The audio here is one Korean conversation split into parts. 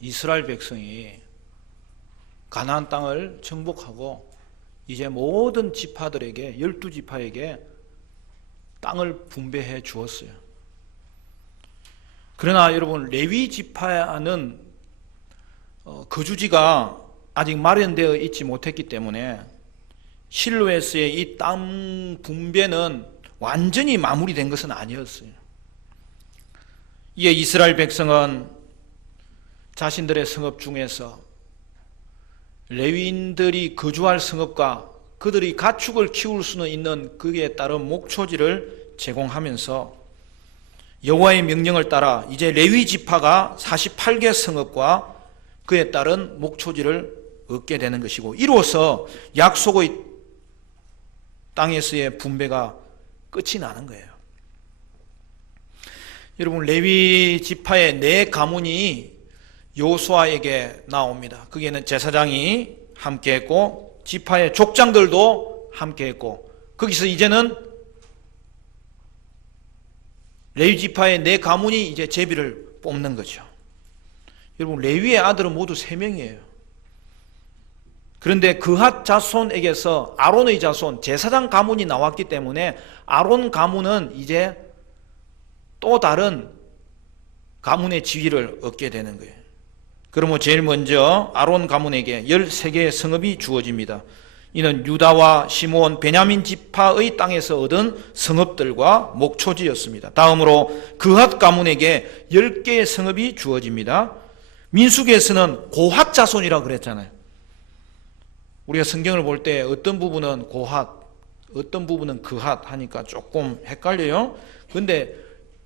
이스라엘 백성이 가나안 땅을 정복하고 이제 모든 지파들에게 12지파에게 땅을 분배해 주었어요. 그러나 여러분 레위 지파는 거주지가 아직 마련되어 있지 못했기 때문에 실로에서의 이 땅 분배는 완전히 마무리된 것은 아니었어요. 이에 이스라엘 백성은 자신들의 성읍 중에서 레위인들이 거주할 성읍과 그들이 가축을 키울 수는 있는 그에 따른 목초지를 제공하면서 여호와의 명령을 따라 이제 레위 지파가 48개 성읍과 그에 따른 목초지를 얻게 되는 것이고, 이로써 약속의 땅에서의 분배가 끝이 나는 거예요. 여러분 레위 지파의 네 가문이 여호수아에게 나옵니다. 거기에는 제사장이 함께했고 지파의 족장들도 함께했고, 거기서 이제는 레위 지파의 네 가문이 이제 제비를 뽑는 거죠. 여러분 레위의 아들은 모두 3명이에요. 그런데 그핫 자손에게서 아론의 자손 제사장 가문이 나왔기 때문에 아론 가문은 이제 또 다른 가문의 지위를 얻게 되는 거예요. 그러면 제일 먼저 아론 가문에게 13개의 성읍이 주어집니다. 이는 유다와 시므온, 베냐민 지파의 땅에서 얻은 성읍들과 목초지였습니다. 다음으로 그핫 가문에게 10개의 성읍이 주어집니다. 민수기에서는 고핫 자손이라고 그랬잖아요. 우리가 성경을 볼 때 어떤 부분은 고핫, 어떤 부분은 그핫 하니까 조금 헷갈려요. 그런데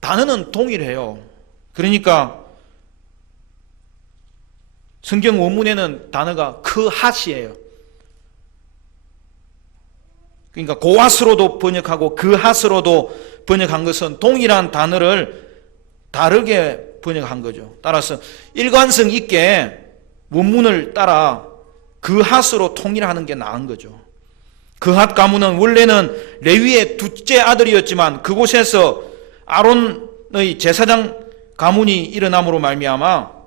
단어는 동일해요. 그러니까 성경 원문에는 단어가 그핫이에요. 그러니까 고핫으로도 번역하고 그핫으로도 번역한 것은 동일한 단어를 다르게 번역한 거죠. 따라서 일관성 있게 원문을 따라 그핫으로 통일하는 게 나은 거죠. 그핫 가문은 원래는 레위의 둘째 아들이었지만 그곳에서 아론의 제사장 가문이 일어남으로 말미암아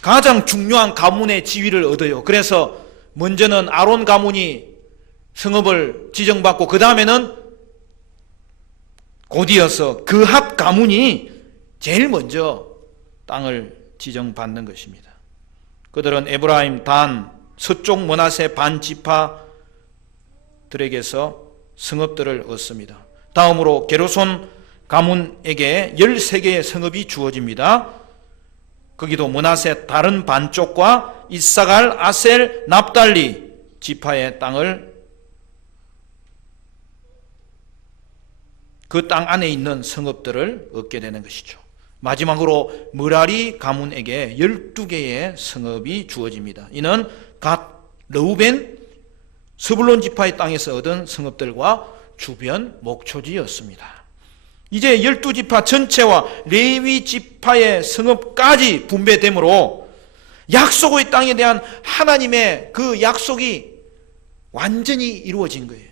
가장 중요한 가문의 지위를 얻어요. 그래서 먼저는 아론 가문이 성읍을 지정받고 그 다음에는 곧이어서 그핫 가문이 제일 먼저 땅을 지정받는 것입니다. 그들은 에브라임, 단, 서쪽 므낫세 반 지파들에게서 성읍들을 얻습니다. 다음으로 게르손 가문에게 13개의 성읍이 주어집니다. 거기도 므낫세 다른 반쪽과 이사갈, 아셀, 납달리 지파의 땅을 그 땅 안에 있는 성읍들을 얻게 되는 것이죠. 마지막으로 므라리 가문에게 12개의 성읍이 주어집니다. 이는 갓, 르우벤, 스불론 지파의 땅에서 얻은 성읍들과 주변 목초지였습니다. 이제 12지파 전체와 레위 지파의 성읍까지 분배되므로 약속의 땅에 대한 하나님의 그 약속이 완전히 이루어진 거예요.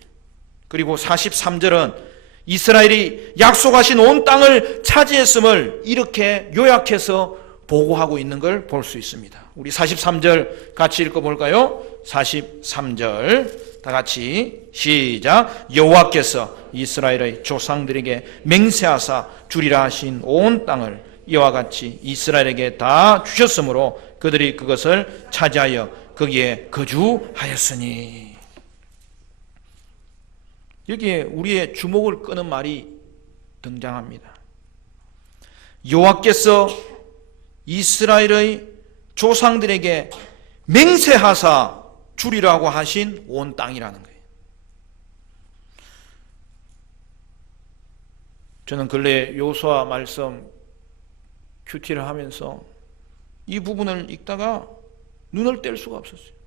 그리고 43절은 이스라엘이 약속하신 온 땅을 차지했음을 이렇게 요약해서 보고하고 있는 걸 볼 수 있습니다. 우리 43절 같이 읽어볼까요? 43절 다 같이 시작. 여호와께서 이스라엘의 조상들에게 맹세하사 주리라 하신 온 땅을 이와 같이 이스라엘에게 다 주셨으므로 그들이 그것을 차지하여 거기에 거주하였으니. 여기에 우리의 주목을 끄는 말이 등장합니다. 여호와께서 이스라엘의 조상들에게 맹세하사 주리라고 하신 온 땅이라는 거예요. 저는 근래 여호수아 말씀 큐티를 하면서 이 부분을 읽다가 눈을 뗄 수가 없었어요.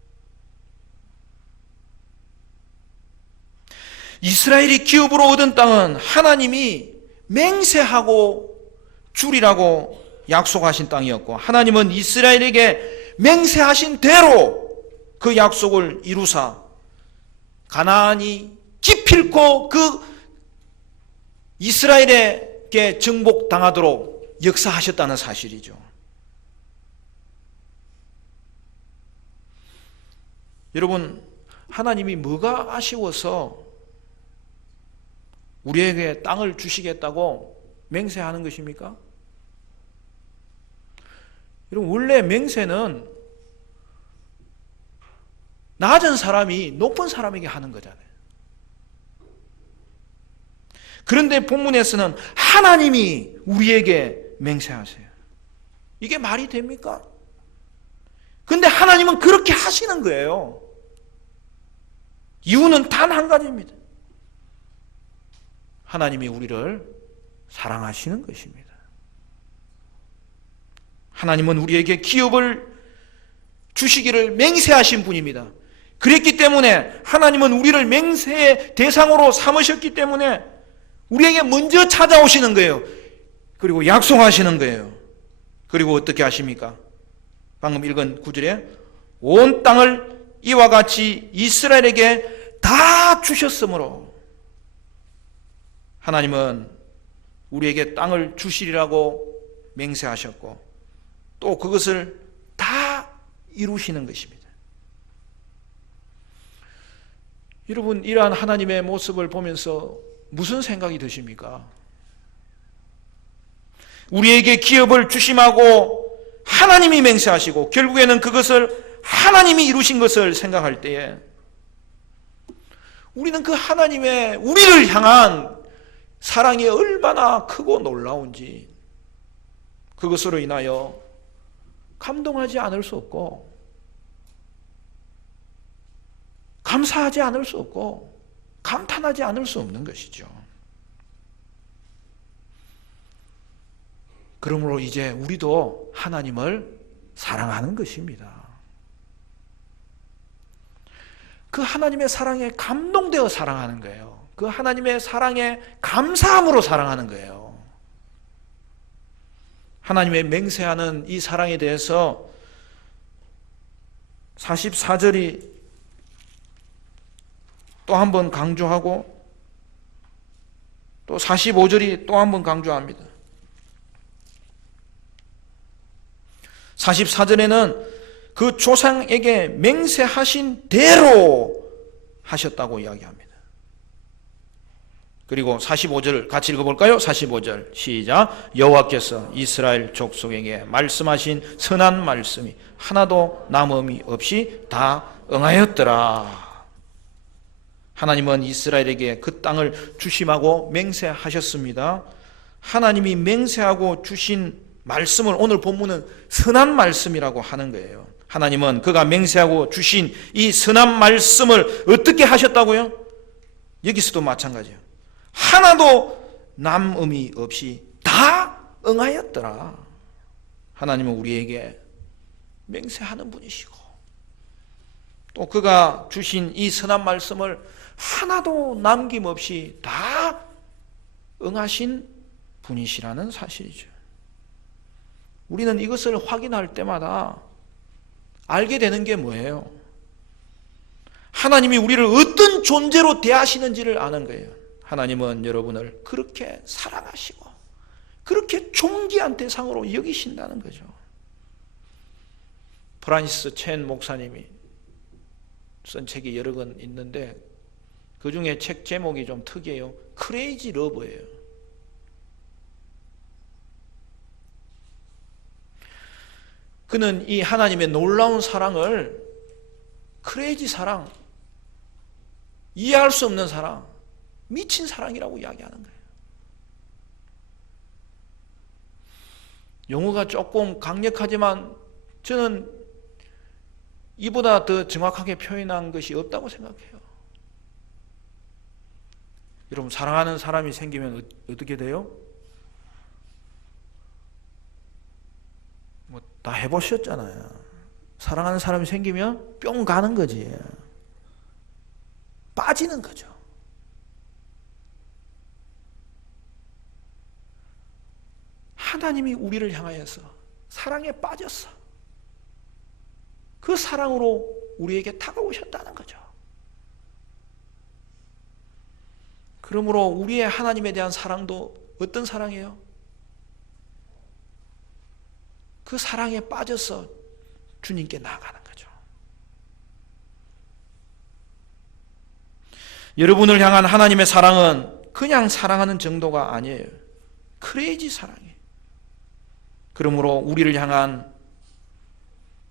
이스라엘이 기업으로 얻은 땅은 하나님이 맹세하고 주리라고 약속하신 땅이었고, 하나님은 이스라엘에게 맹세하신 대로 그 약속을 이루사 가나안이 기필코 그 이스라엘에게 정복당하도록 역사하셨다는 사실이죠. 여러분, 하나님이 뭐가 아쉬워서 우리에게 땅을 주시겠다고 맹세하는 것입니까? 여러분, 원래 맹세는 낮은 사람이 높은 사람에게 하는 거잖아요. 그런데 본문에서는 하나님이 우리에게 맹세하세요. 이게 말이 됩니까? 근데 하나님은 그렇게 하시는 거예요. 이유는 단 한 가지입니다. 하나님이 우리를 사랑하시는 것입니다. 하나님은 우리에게 기업을 주시기를 맹세하신 분입니다. 그랬기 때문에 하나님은 우리를 맹세의 대상으로 삼으셨기 때문에 우리에게 먼저 찾아오시는 거예요. 그리고 약속하시는 거예요. 그리고 어떻게 하십니까? 방금 읽은 9절에 온 땅을 이와 같이 이스라엘에게 다 주셨으므로 하나님은 우리에게 땅을 주시리라고 맹세하셨고 또 그것을 다 이루시는 것입니다. 여러분, 이러한 하나님의 모습을 보면서 무슨 생각이 드십니까? 우리에게 기업을 주심하고 하나님이 맹세하시고 결국에는 그것을 하나님이 이루신 것을 생각할 때에 우리는 그 하나님의 우리를 향한 사랑이 얼마나 크고 놀라운지 그것으로 인하여 감동하지 않을 수 없고 감사하지 않을 수 없고 감탄하지 않을 수 없는 것이죠. 그러므로 이제 우리도 하나님을 사랑하는 것입니다. 그 하나님의 사랑에 감동되어 사랑하는 거예요. 그 하나님의 사랑에 감사함으로 사랑하는 거예요. 하나님의 맹세하는 이 사랑에 대해서 44절이 또 한 번 강조하고 또 45절이 또 한 번 강조합니다. 44절에는 그 조상에게 맹세하신 대로 하셨다고 이야기합니다. 그리고 45절 같이 읽어볼까요? 45절 시작. 여호와께서 이스라엘 족속에게 말씀하신 선한 말씀이 하나도 남음이 없이 다 응하였더라. 하나님은 이스라엘에게 그 땅을 주심하고 맹세하셨습니다. 하나님이 맹세하고 주신 말씀을 오늘 본문은 선한 말씀이라고 하는 거예요. 하나님은 그가 맹세하고 주신 이 선한 말씀을 어떻게 하셨다고요? 여기서도 마찬가지예요. 하나도 남음이 없이 다 응하였더라. 하나님은 우리에게 맹세하는 분이시고 또 그가 주신 이 선한 말씀을 하나도 남김없이 다 응하신 분이시라는 사실이죠. 우리는 이것을 확인할 때마다 알게 되는 게 뭐예요? 하나님이 우리를 어떤 존재로 대하시는지를 아는 거예요. 하나님은 여러분을 그렇게 사랑하시고 그렇게 존귀한 대상으로 여기신다는 거죠. 프란시스 첸 목사님이 쓴 책이 여러 권 있는데 그 중에 책 제목이 좀 특이해요. 크레이지 러브예요. 그는 이 하나님의 놀라운 사랑을 크레이지 사랑, 이해할 수 없는 사랑, 미친 사랑이라고 이야기하는 거예요. 용어가 조금 강력하지만 저는 이보다 더 정확하게 표현한 것이 없다고 생각해요. 여러분, 사랑하는 사람이 생기면 어떻게 돼요? 뭐 다 해보셨잖아요. 사랑하는 사람이 생기면 뿅 가는 거지. 빠지는 거죠. 하나님이 우리를 향하여서 사랑에 빠졌어. 그 사랑으로 우리에게 다가오셨다는 거죠. 그러므로 우리의 하나님에 대한 사랑도 어떤 사랑이에요? 그 사랑에 빠져서 주님께 나아가는 거죠. 여러분을 향한 하나님의 사랑은 그냥 사랑하는 정도가 아니에요. 크레이지 사랑이에요. 그러므로 우리를 향한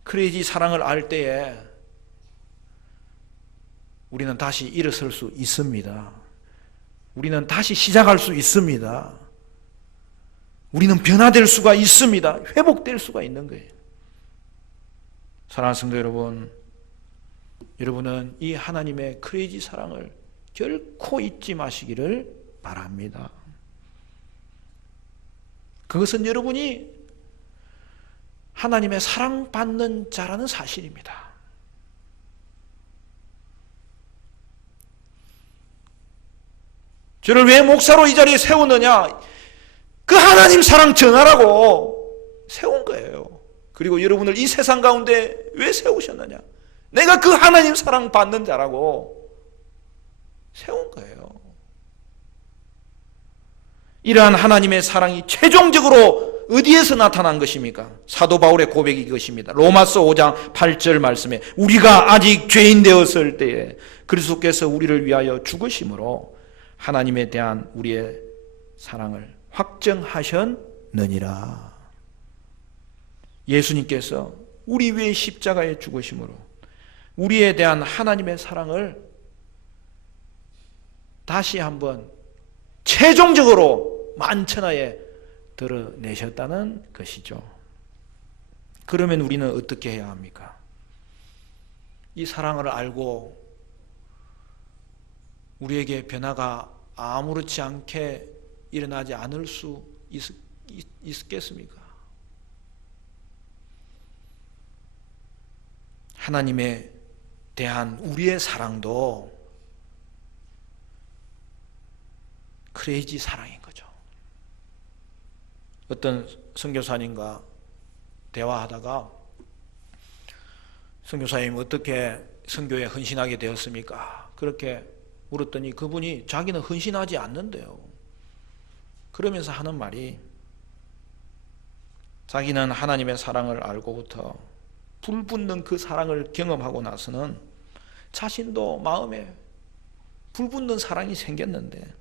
크레이지 사랑을 알 때에 우리는 다시 일어설 수 있습니다. 우리는 다시 시작할 수 있습니다. 우리는 변화될 수가 있습니다. 회복될 수가 있는 거예요. 사랑하는 성도 여러분, 여러분은 이 하나님의 크레이지 사랑을 결코 잊지 마시기를 바랍니다. 그것은 여러분이 하나님의 사랑받는 자라는 사실입니다. 저를 왜 목사로 이 자리에 세우느냐? 그 하나님 사랑 전하라고 세운 거예요. 그리고 여러분을 이 세상 가운데 왜 세우셨느냐? 내가 그 하나님 사랑 받는 자라고 세운 거예요. 이러한 하나님의 사랑이 최종적으로 어디에서 나타난 것입니까? 사도 바울의 고백이 이것입니다. 로마서 5장 8절 말씀에 우리가 아직 죄인 되었을 때에 그리스도께서 우리를 위하여 죽으심으로 하나님에 대한 우리의 사랑을 확정하셨느니라. 예수님께서 우리 위해 십자가에 죽으심으로 우리에 대한 하나님의 사랑을 다시 한번 최종적으로 만천하에 드러내셨다는 것이죠. 그러면 우리는 어떻게 해야 합니까? 이 사랑을 알고 우리에게 변화가 아무렇지 않게 일어나지 않을 수 있겠습니까? 하나님에 대한 우리의 사랑도 크레이지 사랑인 거죠. 어떤 선교사님과 대화하다가 선교사님 어떻게 선교에 헌신하게 되었습니까? 그렇게 물었더니 그분이 자기는 헌신하지 않는데요. 그러면서 하는 말이 자기는 하나님의 사랑을 알고부터 불붙는 그 사랑을 경험하고 나서는 자신도 마음에 불붙는 사랑이 생겼는데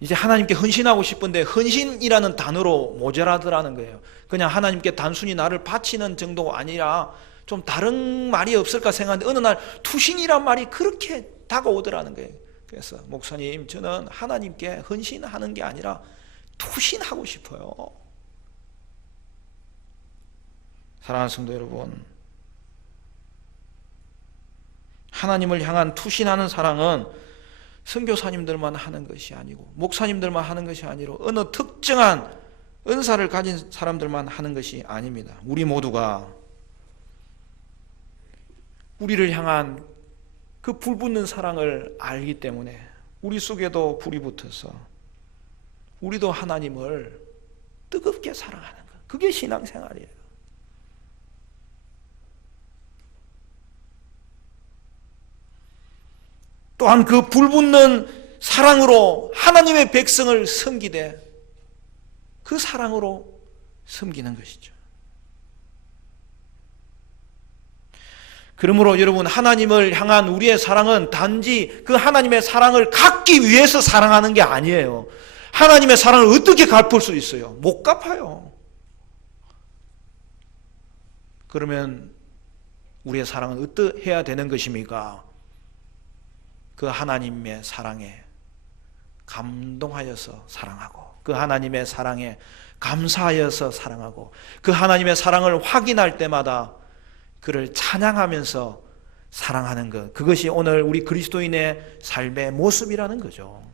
이제 하나님께 헌신하고 싶은데 헌신이라는 단어로 모자라더라는 거예요. 그냥 하나님께 단순히 나를 바치는 정도가 아니라 좀 다른 말이 없을까 생각하는데 어느 날 투신이란 말이 그렇게 다가오더라는 거예요. 그래서 목사님, 저는 하나님께 헌신하는 게 아니라 투신하고 싶어요. 사랑하는 성도 여러분, 하나님을 향한 투신하는 사랑은 선교사님들만 하는 것이 아니고 목사님들만 하는 것이 아니고 어느 특정한 은사를 가진 사람들만 하는 것이 아닙니다. 우리 모두가 우리를 향한 그 불붙는 사랑을 알기 때문에 우리 속에도 불이 붙어서 우리도 하나님을 뜨겁게 사랑하는 것, 그게 신앙생활이에요. 또한 그 불붙는 사랑으로 하나님의 백성을 섬기되 그 사랑으로 섬기는 것이죠. 그러므로 여러분, 하나님을 향한 우리의 사랑은 단지 그 하나님의 사랑을 갖기 위해서 사랑하는 게 아니에요. 하나님의 사랑을 어떻게 갚을 수 있어요? 못 갚아요. 그러면 우리의 사랑은 어떻게 해야 되는 것입니까? 그 하나님의 사랑에 감동하여서 사랑하고 그 하나님의 사랑에 감사하여서 사랑하고 그 하나님의 사랑을 확인할 때마다 그를 찬양하면서 사랑하는 것, 그것이 오늘 우리 그리스도인의 삶의 모습이라는 거죠.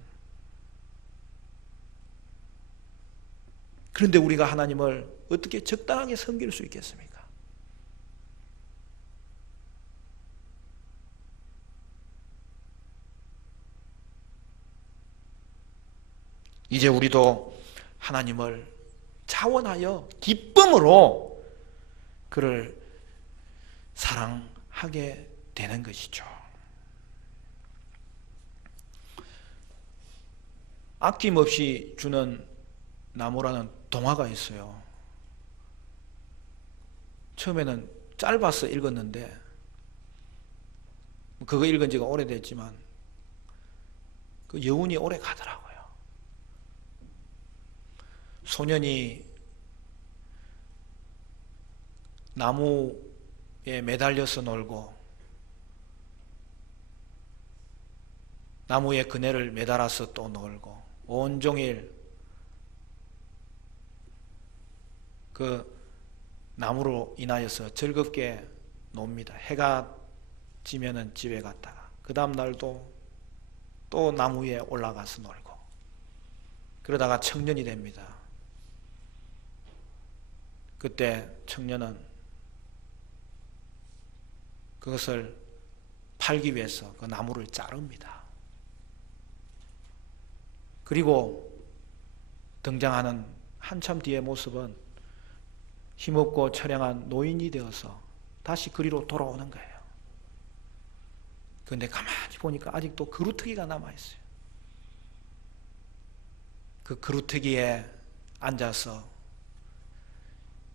그런데 우리가 하나님을 어떻게 적당하게 섬길 수 있겠습니까? 이제 우리도 하나님을 자원하여 기쁨으로 그를 사랑하게 되는 것이죠. 아낌없이 주는 나무라는 동화가 있어요. 처음에는 짧아서 읽었는데 그거 읽은 지가 오래됐지만 그 여운이 오래 가더라고요. 소년이 나무에 매달려서 놀고 나무에 그네를 매달아서 또 놀고 온종일 그 나무로 인하여서 즐겁게 놉니다. 해가 지면은 집에 갔다가 그 다음 날도 또 나무 위에 올라가서 놀고 그러다가 청년이 됩니다. 그때 청년은 그것을 팔기 위해서 그 나무를 자릅니다. 그리고 등장하는 한참 뒤의 모습은 힘없고 처량한 노인이 되어서 다시 그리로 돌아오는 거예요. 그런데 가만히 보니까 아직도 그루터기가 남아있어요. 그 그루터기에 앉아서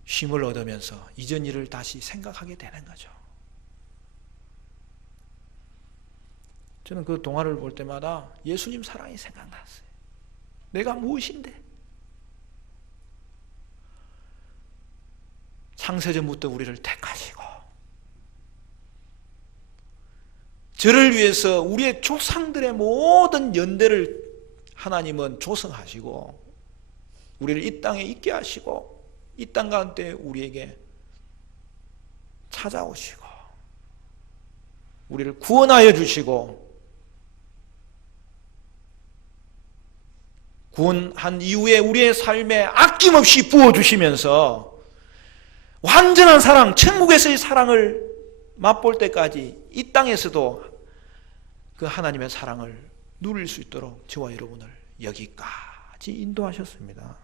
쉼을 얻으면서 이전 일을 다시 생각하게 되는 거죠. 저는 그 동화를 볼 때마다 예수님 사랑이 생각났어요. 내가 무엇인데? 창세전부터 우리를 택하시고 저를 위해서 우리의 조상들의 모든 연대를 하나님은 조성하시고 우리를 이 땅에 있게 하시고 이 땅 가운데 우리에게 찾아오시고 우리를 구원하여 주시고 구원한 이후에 우리의 삶에 아낌없이 부어주시면서 완전한 사랑, 천국에서의 사랑을 맛볼 때까지 이 땅에서도 그 하나님의 사랑을 누릴 수 있도록 저와 여러분을 여기까지 인도하셨습니다.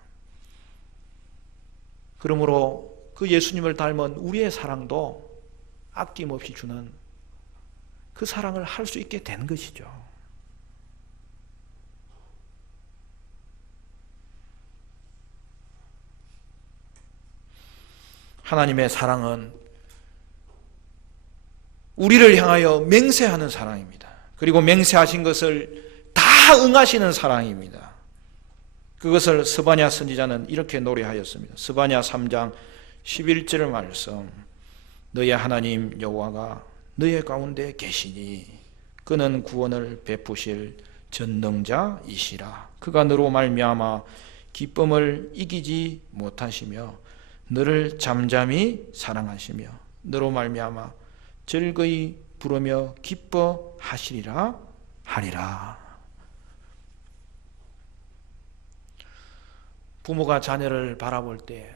그러므로 그 예수님을 닮은 우리의 사랑도 아낌없이 주는 그 사랑을 할 수 있게 된 것이죠. 하나님의 사랑은 우리를 향하여 맹세하는 사랑입니다. 그리고 맹세하신 것을 다 응하시는 사랑입니다. 그것을 스바냐 선지자는 이렇게 노래하였습니다. 스바냐 3장 11절 말씀. 너의 하나님 여호와가 너의 가운데 계시니 그는 구원을 베푸실 전능자이시라. 그가 너로 말미암아 기쁨을 이기지 못하시며 너를 잠잠히 사랑하시며 너로 말미암아 즐거이 부르며 기뻐하시리라 하리라. 부모가 자녀를 바라볼 때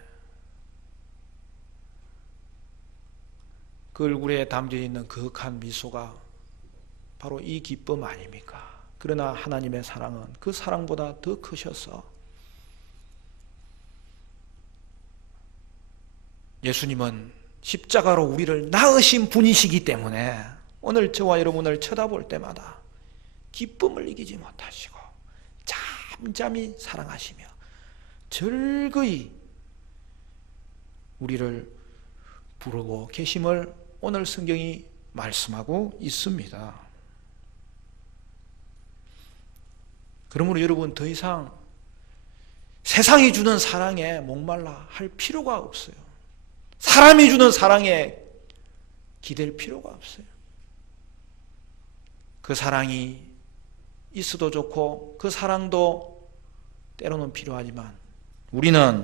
그 얼굴에 담겨 있는 거룩한 미소가 바로 이 기쁨 아닙니까? 그러나 하나님의 사랑은 그 사랑보다 더 크셔서 예수님은 십자가로 우리를 낳으신 분이시기 때문에 오늘 저와 여러분을 쳐다볼 때마다 기쁨을 이기지 못하시고 잠잠히 사랑하시며 즐거이 우리를 부르고 계심을 오늘 성경이 말씀하고 있습니다. 그러므로 여러분 더 이상 세상이 주는 사랑에 목말라 할 필요가 없어요. 사람이 주는 사랑에 기댈 필요가 없어요. 그 사랑이 있어도 좋고 그 사랑도 때로는 필요하지만 우리는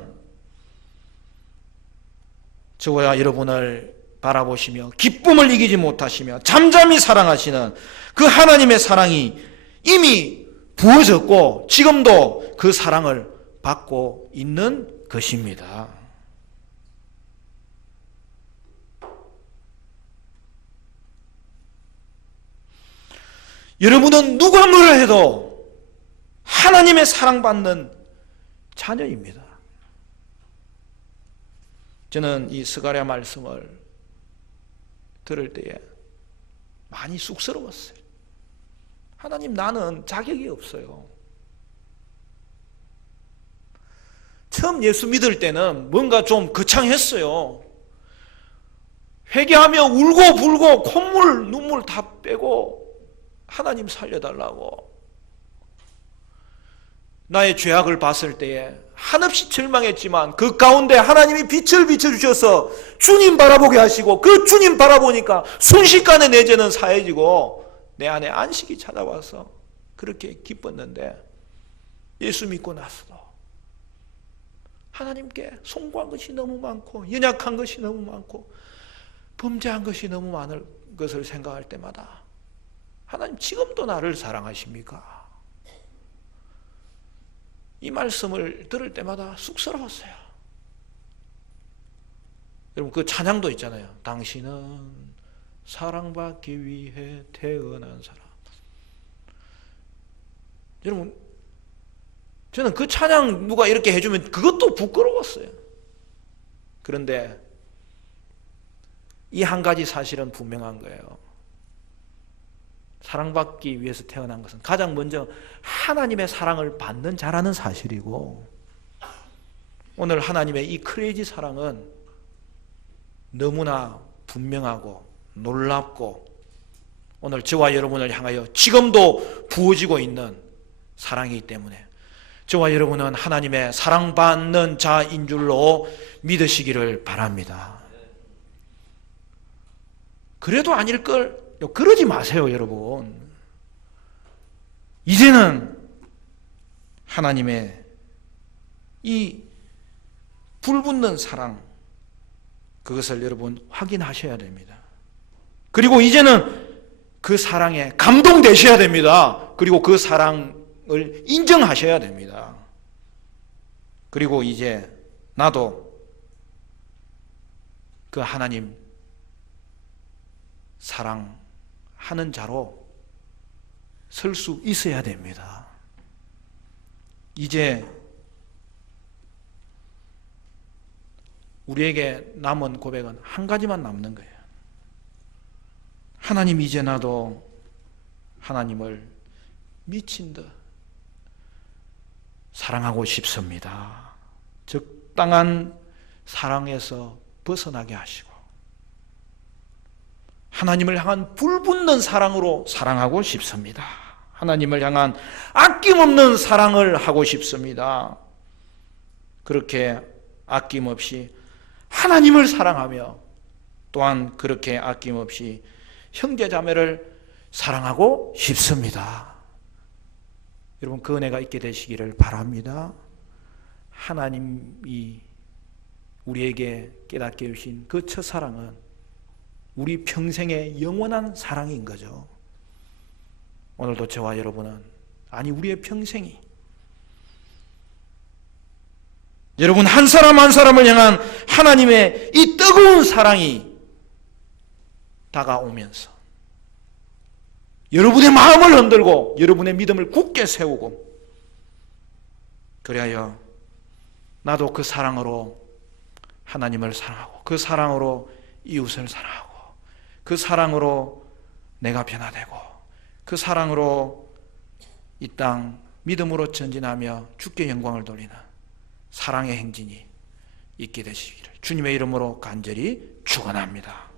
저와 여러분을 바라보시며 기쁨을 이기지 못하시며 잠잠히 사랑하시는 그 하나님의 사랑이 이미 부어졌고 지금도 그 사랑을 받고 있는 것입니다. 여러분은 누가 뭐라 해도 하나님의 사랑받는 자녀입니다. 저는 이 스가랴 말씀을 들을 때에 많이 쑥스러웠어요. 하나님, 나는 자격이 없어요. 처음 예수 믿을 때는 뭔가 좀 거창했어요. 회개하며 울고 불고 콧물 눈물 다 빼고 하나님 살려달라고. 나의 죄악을 봤을 때에 한없이 절망했지만 그 가운데 하나님이 빛을 비춰주셔서 주님 바라보게 하시고 그 주님 바라보니까 순식간에 내 죄는 사해지고 내 안에 안식이 찾아와서 그렇게 기뻤는데, 예수 믿고 나서도 하나님께 송구한 것이 너무 많고 연약한 것이 너무 많고 범죄한 것이 너무 많은 것을 생각할 때마다 하나님 지금도 나를 사랑하십니까? 이 말씀을 들을 때마다 쑥스러웠어요. 여러분 그 찬양도 있잖아요. 당신은 사랑받기 위해 태어난 사람. 여러분 저는 그 찬양 누가 이렇게 해주면 그것도 부끄러웠어요. 그런데 이 한 가지 사실은 분명한 거예요. 사랑받기 위해서 태어난 것은 가장 먼저 하나님의 사랑을 받는 자라는 사실이고, 오늘 하나님의 이 크레이지 사랑은 너무나 분명하고 놀랍고 오늘 저와 여러분을 향하여 지금도 부어지고 있는 사랑이기 때문에 저와 여러분은 하나님의 사랑받는 자인 줄로 믿으시기를 바랍니다. 그래도 아닐걸 그러지 마세요, 여러분. 이제는 하나님의 이 불붙는 사랑, 그것을 여러분 확인하셔야 됩니다. 그리고 이제는 그 사랑에 감동되셔야 됩니다. 그리고 그 사랑을 인정하셔야 됩니다. 그리고 이제 나도 그 하나님 사랑하는 자로 설 수 있어야 됩니다. 이제 우리에게 남은 고백은 한 가지만 남는 거예요. 하나님, 이제 나도 하나님을 미친 듯 사랑하고 싶습니다. 적당한 사랑에서 벗어나게 하시고 하나님을 향한 불붙는 사랑으로 사랑하고 싶습니다. 하나님을 향한 아낌없는 사랑을 하고 싶습니다. 그렇게 아낌없이 하나님을 사랑하며 또한 그렇게 아낌없이 형제자매를 사랑하고 싶습니다. 여러분 그 은혜가 있게 되시기를 바랍니다. 하나님이 우리에게 깨닫게 해주신 그 첫사랑은 우리 평생의 영원한 사랑인 거죠. 오늘도 저와 여러분은, 아니 우리의 평생이 여러분 한 사람 한 사람을 향한 하나님의 이 뜨거운 사랑이 다가오면서 여러분의 마음을 흔들고 여러분의 믿음을 굳게 세우고, 그리하여 나도 그 사랑으로 하나님을 사랑하고 그 사랑으로 이웃을 사랑하고 그 사랑으로 내가 변화되고 그 사랑으로 이 땅 믿음으로 전진하며 주께 영광을 돌리는 사랑의 행진이 있게 되시기를 주님의 이름으로 간절히 축원합니다.